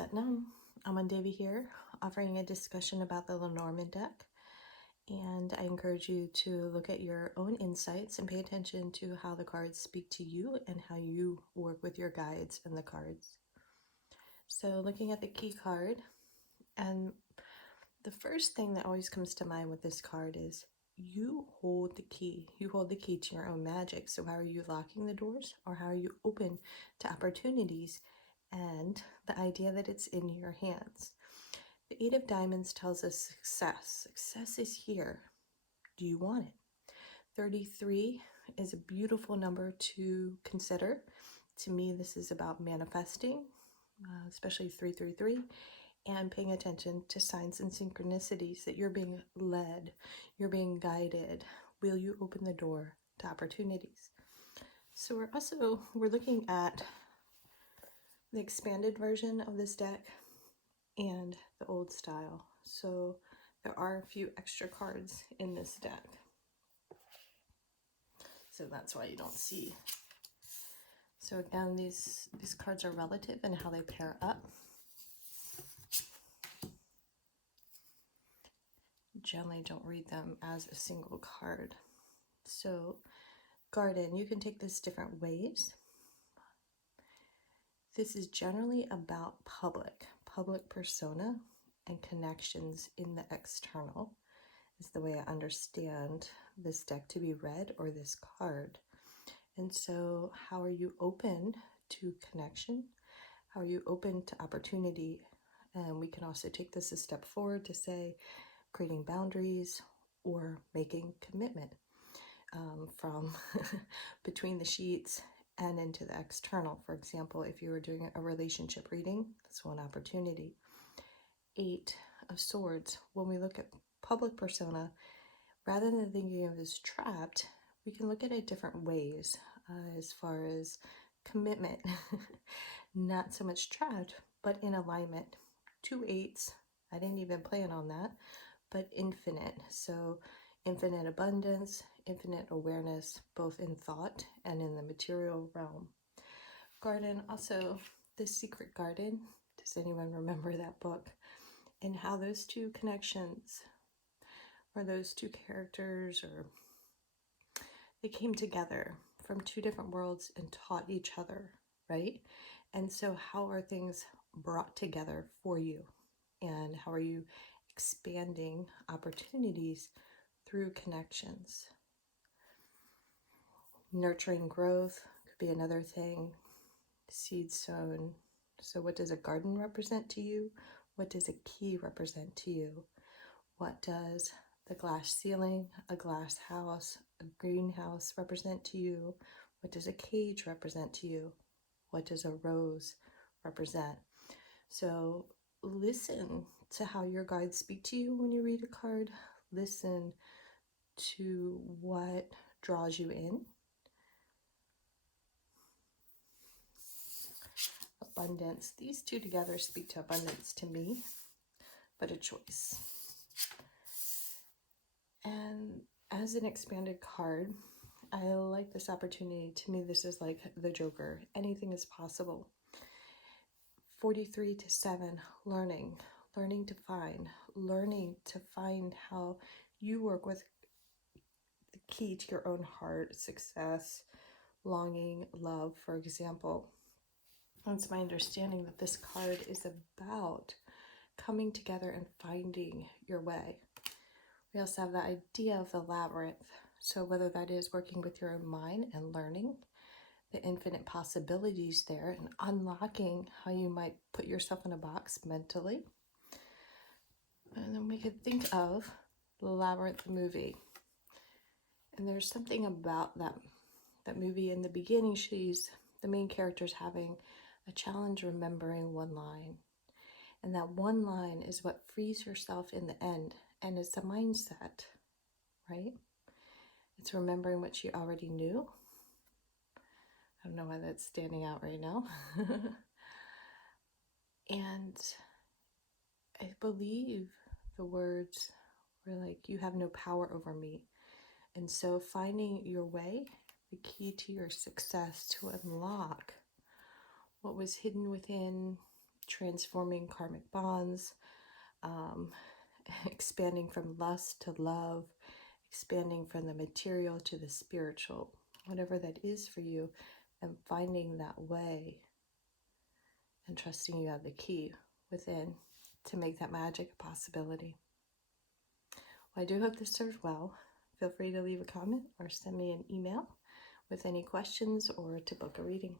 Satnam. Aman Devi here, offering a discussion about the Lenormand deck. And I encourage you to look at your own insights and pay attention to how the cards speak to you and how you work with your guides and the cards. So looking at the key card, and the first thing that always comes to mind with this card is you hold the key. You hold the key to your own magic. So how are you locking the doors, or how are you open to opportunities and the idea that it's in your hands? The Eight of Diamonds tells us success. Success is here. Do you want it? 33 is a beautiful number to consider. To me, this is about manifesting, especially 333, and paying attention to signs and synchronicities that you're being led, you're being guided. Will you open the door to opportunities? So we're looking at the expanded version of this deck and the old style. So there are a few extra cards in this deck. So that's why you don't see. So again, these cards are relative in how they pair up. Generally don't read them as a single card. So Garden, you can take this different ways. This is generally about public persona and connections in the external is the way I understand this deck to be read, or this card. And so how are you open to connection? How are you open to opportunity? And we can also take this a step forward to say creating boundaries or making commitment from between the sheets and into the external. For example, if you were doing a relationship reading, that's one opportunity. Eight of Swords, when we look at public persona, rather than thinking of it as trapped, we can look at it different ways as far as commitment. Not so much trapped, but in alignment. 2 8s, I didn't even plan on that, but infinite. So infinite abundance, infinite awareness, both in thought and in the material realm. Garden, also The Secret Garden. Does anyone remember that book? And how those two connections, or those two characters, or they came together from two different worlds and taught each other, right? And so how are things brought together for you? And how are you expanding opportunities through connections? Nurturing growth could be another thing. Seed sown. So what does a garden represent to you? What does a key represent to you? What does the glass ceiling, a glass house, a greenhouse represent to you? What does a cage represent to you? What does a rose represent? So listen to how your guides speak to you when you read a card. Listen to what draws you in. Abundance. These two together speak to abundance to me, but a choice. And as an expanded card, I like this opportunity. To me, this is like the Joker. Anything is possible. 43 to 7, learning to find how you work with the key to your own heart, success, longing, love, for example. It's my understanding that this card is about coming together and finding your way. We also have the idea of the labyrinth. So whether that is working with your own mind and learning the infinite possibilities there and unlocking how you might put yourself in a box mentally. And then we could think of the Labyrinth movie. And there's something about that movie. In the beginning, the main character's having a challenge remembering one line. And that one line is what frees herself in the end. And it's a mindset, right? It's remembering what she already knew. I don't know why that's standing out right now. And I believe the words were like, you have no power over me. And so finding your way, the key to your success, to unlock what was hidden within transforming karmic bonds, expanding from lust to love, expanding from the material to the spiritual, whatever that is for you, and finding that way and trusting you have the key within to make that magic a possibility. Well, I do hope this served well. Feel free to leave a comment or send me an email with any questions or to book a reading.